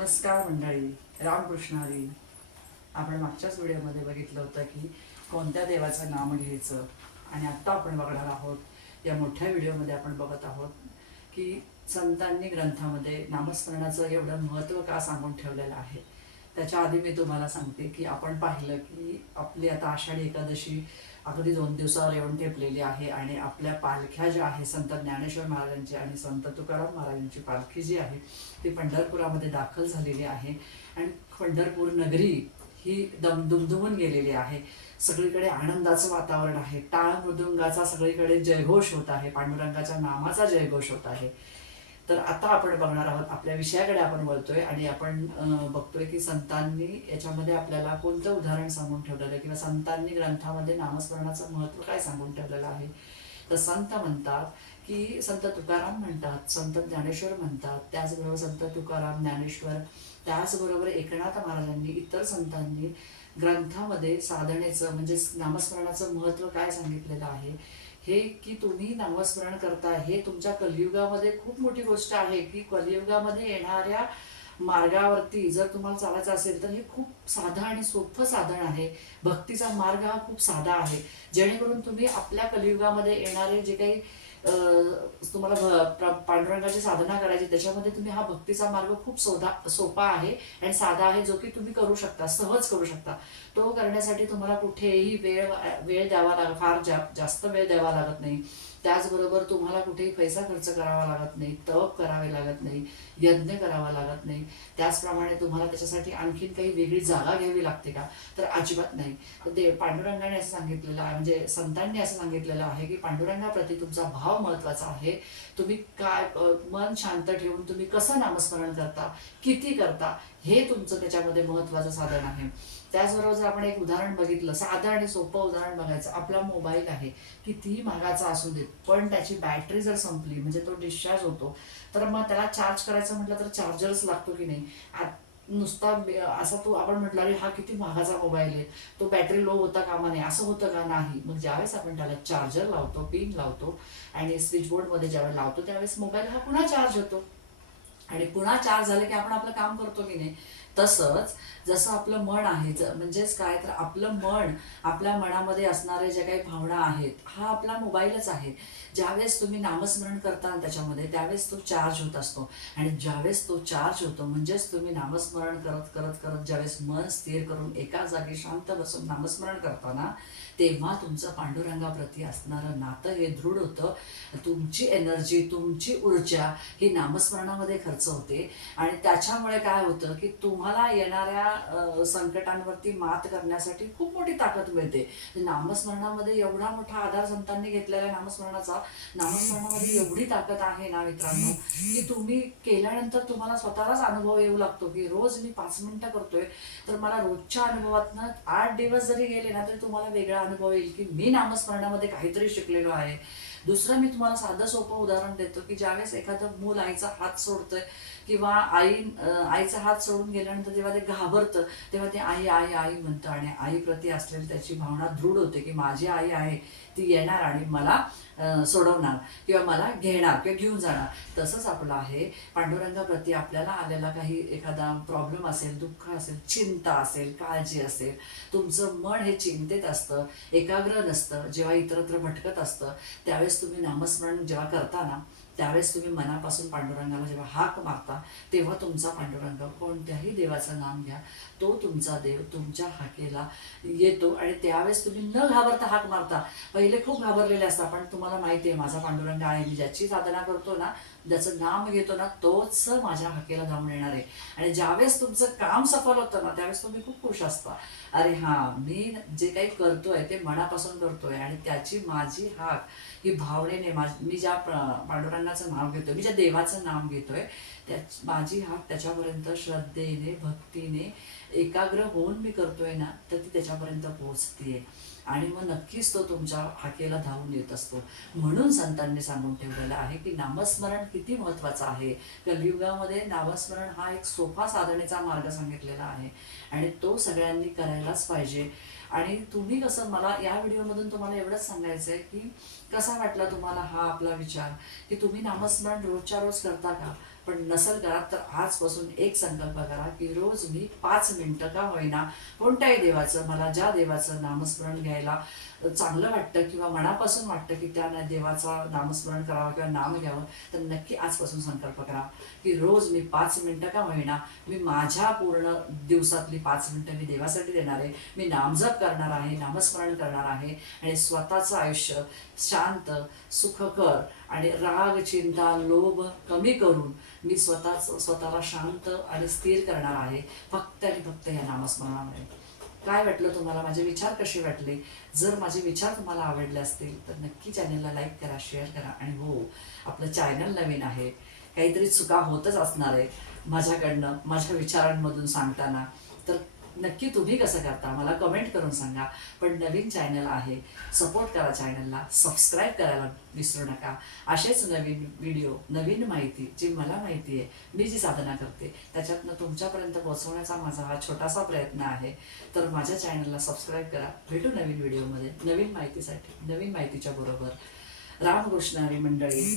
नमस्कार मंडळी, रामकृष्ण हरी. आपण मागच्याच व्हिडिओमध्ये बघितलं होतं की कोणत्या देवाचं नाम घ्यायचं, आणि आत्ता आपण बघणार आहोत या मोठ्या व्हिडिओमध्ये आपण बघत आहोत की संतांनी ग्रंथामध्ये नामस्मरणाचं एवढं महत्त्व का सांगून ठेवलेलं आहे. त्याच्या आधी मी तुम्हाला सांगते की आपण पाहिलं की आपली आता आषाढी एकादशी अगदी 2 दिवसावर येऊन ठेपलेली आहे, आणि आपल्या पालख्या ज्या आहे संत ज्ञानेश्वर महाराजांची आणि संत तुकाराम महाराजांची पालखी जी आहे ती पंढरपुरामध्ये दाखल झालेली आहे. आणि पंढरपूर नगरी ही दुमदुमून गेलेली आहे. सगळीकडे आनंदाचं वातावरण आहे. टाळ मृदुंगाचा सगळीकडे जयघोष होत आहे, पांडुरंगाच्या नामाचा जयघोष होत आहे. तर आता आपण बघणार आहोत, आपल्या विषयाकडे आपण वळतोय आणि आपण बघतोय की संतांनी याच्यामध्ये आपल्याला कोणतं उदाहरण सांगून ठेवलेलं आहे, किंवा संतांनी ग्रंथामध्ये नामस्मरणाचं महत्त्व काय सांगून ठेवलेलं आहे. तर संत म्हणतात की संत तुकाराम म्हणतात, संत ज्ञानेश्वर म्हणतात, त्याचबरोबर संत तुकाराम ज्ञानेश्वर, त्याचबरोबर एकनाथ महाराजांनी, इतर संतांनी ग्रंथामध्ये साधनेचं म्हणजे नामस्मरणाचं महत्त्व काय सांगितलेलं आहे. हे की तुम्ही नामस्मरण करता हे तुमच्या कलियुगामध्ये खूप मोठी गोष्ट आहे, की कलियुगामध्ये येणाऱ्या मार्गावरती जर तुम्हाला चालायचं असेल तर हे खूप साधं आणि सोपं साधन आहे. भक्तीचा मार्ग हा खूप साधा आहे, जेणेकरून तुम्ही आपल्या कलियुगामध्ये येणारे जे काही तुम्हाला पांडुरंगाची साधना करायची, त्याच्यामध्ये तुम्ही हा भक्तीचा मार्ग खूप सोपा आहे आणि साधा आहे, जो की तुम्ही करू शकता, सहज करू शकता. तो करण्यासाठी तुम्हाला कुठेही वेळ द्यावा फार जास्त वेळ द्यावा लागत नाही. त्याचबरोबर तुम्हाला कुठेही पैसा खर्च करावा लागत नाही, तप करावे लागत नाही, यज्ञ करावा लागत नाही. त्याचप्रमाणे तुम्हाला त्याच्यासाठी आणखीन काही वेगळी जागा घ्यावी लागते का, तर अजिबात नाही. तर पांडुरंगाने असं सांगितलेलं आहे, म्हणजे संतांनी असं सांगितलेलं आहे की पांडुरंगाप्रती तुमचा भाव महत्वाचा आहे. तुम्ही काय मन शांत ठेवून तुम्ही कसं नामस्मरण करता, किती करता, हे तुमचं त्याच्यामध्ये महत्वाचं साधन आहे. त्याचबरोबर जर आपण एक उदाहरण बघितलं, साधं आणि सोपं उदाहरण बघायचं, आपला मोबाईल आहे, कितीही महागाचा असू देत, पण त्याची बॅटरी जर संपली म्हणजे तो डिस्चार्ज होतो, तर मग त्याला चार्ज करायचं म्हटलं तर चार्जरच लागतो की नाही. नुसता असा तो आपण म्हटलं अरे हा किती महागाचा मोबाईल आहे, तो बॅटरी लो होता कामा नये, असं होतं का, नाही. मग ज्यावेळेस आपण त्याला चार्जर लावतो, पिन लावतो आणि स्विच बोर्डमध्ये ज्यावेळेस लावतो त्यावेळेस मोबाईल हा पुन्हा चार्ज होतो, आणि पुन्हा चार्ज झालं की आपण आपलं काम करतो की नाही. तसंच जसं आपलं मन आहे, म्हणजेच काय, तर आपलं मन, आपल्या मनामध्ये असणारे जे काही भावना आहेत हा आपला मोबाईलच आहे. ज्यावेळेस तुम्ही नामस्मरण करता त्याच्यामध्ये, त्यावेळेस तो चार्ज होत असतो, आणि ज्यावेळेस तो चार्ज होतो म्हणजेच तुम्ही नामस्मरण करत करत करत ज्यावेळेस मन स्थिर करून एका जागी शांत बसून नामस्मरण करताना, तेव्हा तुमचं पांडुरंगाप्रती असणारं नातं हे दृढ होतं. तुमची एनर्जी, तुमची ऊर्जा ही नामस्मरणामध्ये खर्च होते, आणि त्याच्यामुळे काय होतं की तुम्हाला येणाऱ्या संकटांवरती मात करण्यासाठी खूप मोठी ताकद मिळते. नामस्मरणामध्ये एवढा मोठा आधार संतांनी घेतलेला नामस्मरणाचा, नामस्मरणामध्ये एवढी ताकद आहे ना मित्रांनो, की तुम्ही केल्यानंतर तुम्हाला स्वतःलाच अनुभव येऊ लागतो की रोज मी 5 मिनिटं करतोय, तर मला रोजच्या अनुभवातनं 8 दिवस जरी गेले ना तरी तुम्हाला वेगळा अनुभव येईल की मी नामस्मरणामध्ये काहीतरी शिकलेलो आहे. दुसरं मी तुम्हाला साधं सोपं उदाहरण देतो की ज्यावेळेस एखादं मूल आईचा हात सोडतंय, किंवा आईचा हात सोडून गेल्यानंतर जेव्हा ते घाबरतं, तेव्हा ते आई आई आई म्हणतं, आणि आईप्रती असलेली त्याची भावना दृढ होते की माझी आई आहे, ती येणार आणि मला सोडवणार किंवा मला घेणार किंवा घेऊन जाणार. तसंच आपलं आहे, पांडुरंगाप्रती आपल्याला आलेला काही एखादा प्रॉब्लेम असेल, दुःख असेल, चिंता असेल, काळजी असेल, तुमचं मन हे चिंतेत असतं, एकाग्र नसतं, जेव्हा इतरत्र भटकत असतं, त्यावेळेस तुम्ही नामस्मरण जेव्हा करता ना, त्यावेळेस तुम्ही मनापासून पांडुरंगाला जेव्हा हाक मारता, तेव्हा तुमचा पांडुरंग, कोणत्याही देवाचं नाम घ्या, तो तुमचा देव तुमच्या हाकेला येतो, आणि त्यावेळेस तुम्ही न घाबरता हाक मारता. पहिले खूप घाबरलेले असता, पण तुम्हाला माहिती आहे माझा पांडुरंग आहे, मी ज्याची साधना करतो ना, ज्याचं नाम घेतो ना, तोच माझ्या हाकेला धावून येणार आहे. आणि ज्यावेळेस तुमचं काम सफल होतं ना, त्यावेळेस तुम्ही खूप खुश असता. अरे हां, मी जे काही करतोय ते मनापासून करतोय, आणि त्याची माझी हाक ही भावनेने, मी ज्या पांडुरंगाचं नाव घेतोय, मी ज्या देवाचं नाम घेतोय, माझी हाक त्याच्यापर्यंत श्रद्धेने, भक्तीने, एकाग्र होऊन मी करतोय ना, तर ती त्याच्यापर्यंत पोहोचतीये, आणि मग नक्कीच तो तुमच्या हाकेला धावून येत असतो. म्हणून संतांनी सांगून ठेवलेलं आहे की नामस्मरण किती महत्त्वाचं आहे. कलियुगामध्ये नामस्मरण हा एक सोपा साधनेचा मार्ग सांगितलेला आहे, आणि तो सगळ्यांनी करायलाच पाहिजे. आणि तुम्ही कसं, मला या व्हिडिओमधून तुम्हाला एवढंच सांगायचं आहे की कसा वाटला तुम्हाला हा आपला विचार, की तुम्ही नामस्मरण रोजच्या रोज करता का? पण नसेल करा तर आजपासून एक संकल्प करा की रोज मी 5 मिनिटं का होईना कोणत्याही देवाचं, मला ज्या देवाचं नामस्मरण घ्यायला चांगलं वाटतं किंवा मनापासून वाटतं की त्या देवाचा नामस्मरण करावं किंवा नाम घ्यावं, तर नक्की आजपासून संकल्प करा की रोज मी 5 मिनिटं का होईना मी माझ्या पूर्ण दिवसातली 5 मिनिटं मी देवासाठी देणार आहे. मी नामजप करणार आहे, नामस्मरण करणार आहे आणि स्वतःचं आयुष्य शांत सुखकर आणि राग चिंता लोभ कमी करून मी स्वतःला शांत आणि स्थिर करणार आहे फक्त आणि फक्त या नामस्मरणामुळे. काय वाटलं तुम्हाला, माझे विचार कसे वाटले? जर माझे विचार तुम्हाला आवडले असतील तर नक्की चॅनलला लाईक करा, शेअर करा. आणि हो, आपलं चॅनल नवीन आहे, काहीतरी चुका होतच असणार आहे माझ्याकडनं माझ्या विचारांमधून सांगताना, तर नक्की तुम्ही कसं करता मला कमेंट करून सांगा. पण नवीन चॅनल आहे, सपोर्ट करा चॅनलला, सबस्क्राईब करायला विसरू नका. असेच नवीन व्हिडिओ, नवीन माहिती जी मला माहिती आहे, मी जी साधना करते त्याच्यातनं तुमच्यापर्यंत पोहोचवण्याचा माझा हा छोटासा प्रयत्न आहे. तर माझ्या चॅनलला सबस्क्राईब करा. भेटू नवीन व्हिडिओमध्ये नवीन माहितीसाठी, नवीन माहितीच्या बरोबर. रामकृष्ण हरी मंडळी.